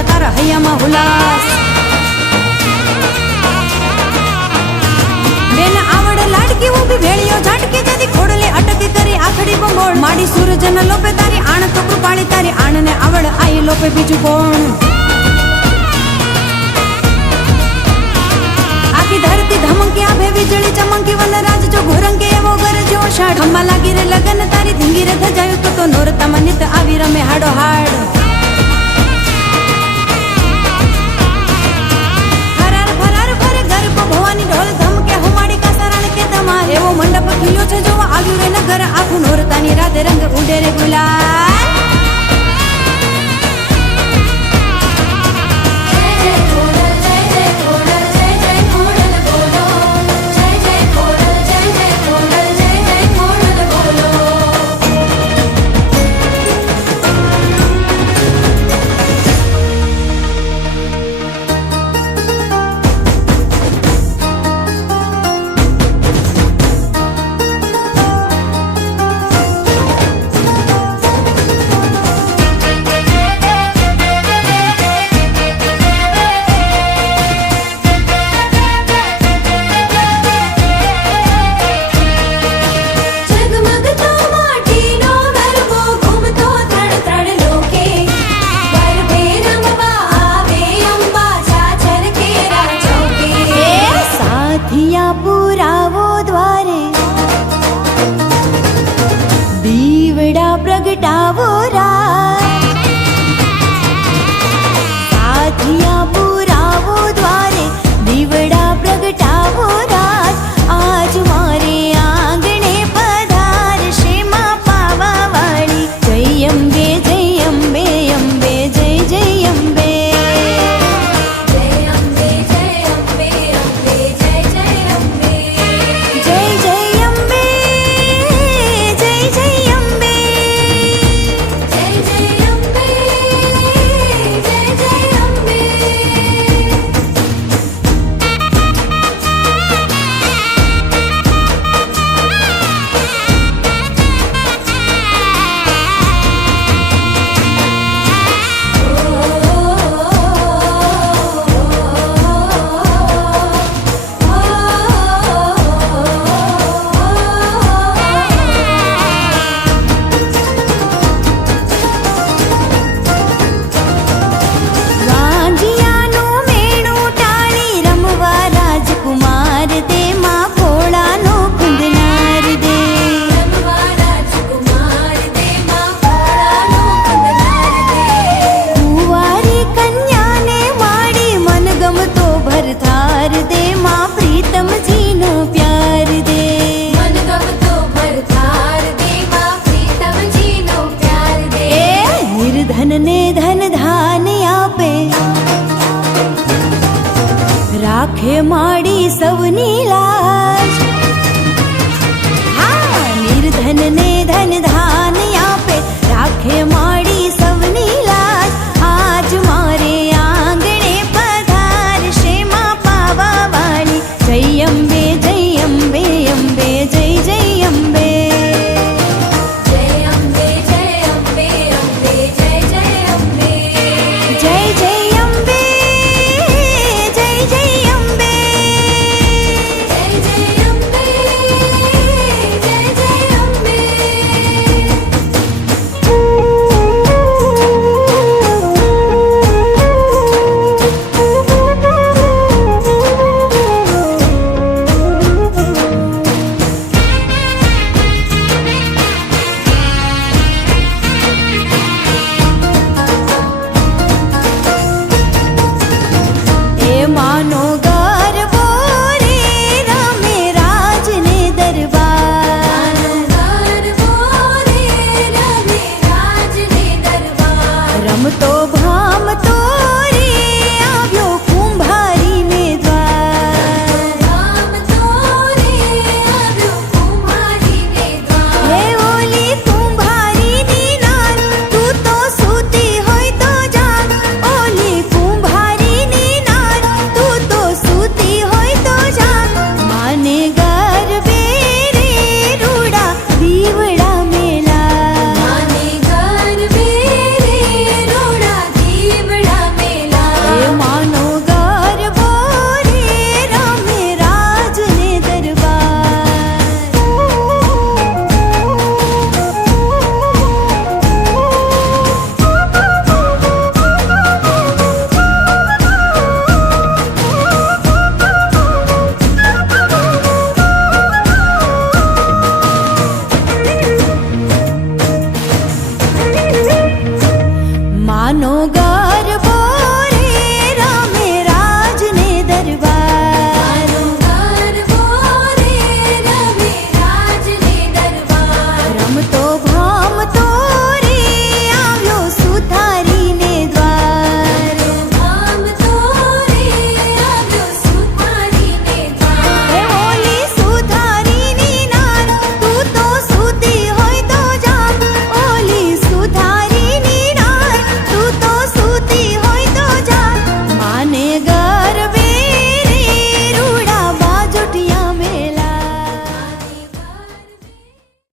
છવાયા તારા હૈયામાં હુલાસ બેન આવડ લાડકી ઊભી ભેળિયો ઝાટકી જતી ખોડલે અટકી કરી આખડી બંગોળ માડી સૂરજના લોપે તારી આણ તો કૃપાળી તારી આણને આવડ આઈ લોપે બીજું કોણ આખી ધરતી ધમકી આભે વીજળી ચમકી વનરાજ જો ઘોરંગે એવો ગરજો શાળ ખંભા લાગી રે લગન તારી ધીંગી રે ધજાયું તો નોરતામાં નિત આવી રમે હાડો હાડ ફરાર ફરાર ફરે ગરબો ભવાની ઢોલ ધમકે હુમાડી કાસરણ કે તમાર એવો મંડપ ખીલ્યો છે જોવા આવ્યું રે નગર આખું નોરતાની રાતે રંગ ઉડે રે ગુલાલ પ્રગટાવો રાત સાથિયા પુરાવો દ્વારે દીવડા પ્રગટાવો રાત આજ મારે આંગણે પધારશે માં પાવા વાળી જય અંબે અંબે જય જય અંબે જય અંબે અંબે જય જય અંબે જય જય અંબે જય જય અંબે ધનને ધન ધાન આપે રાખે માડી સૌની લાજ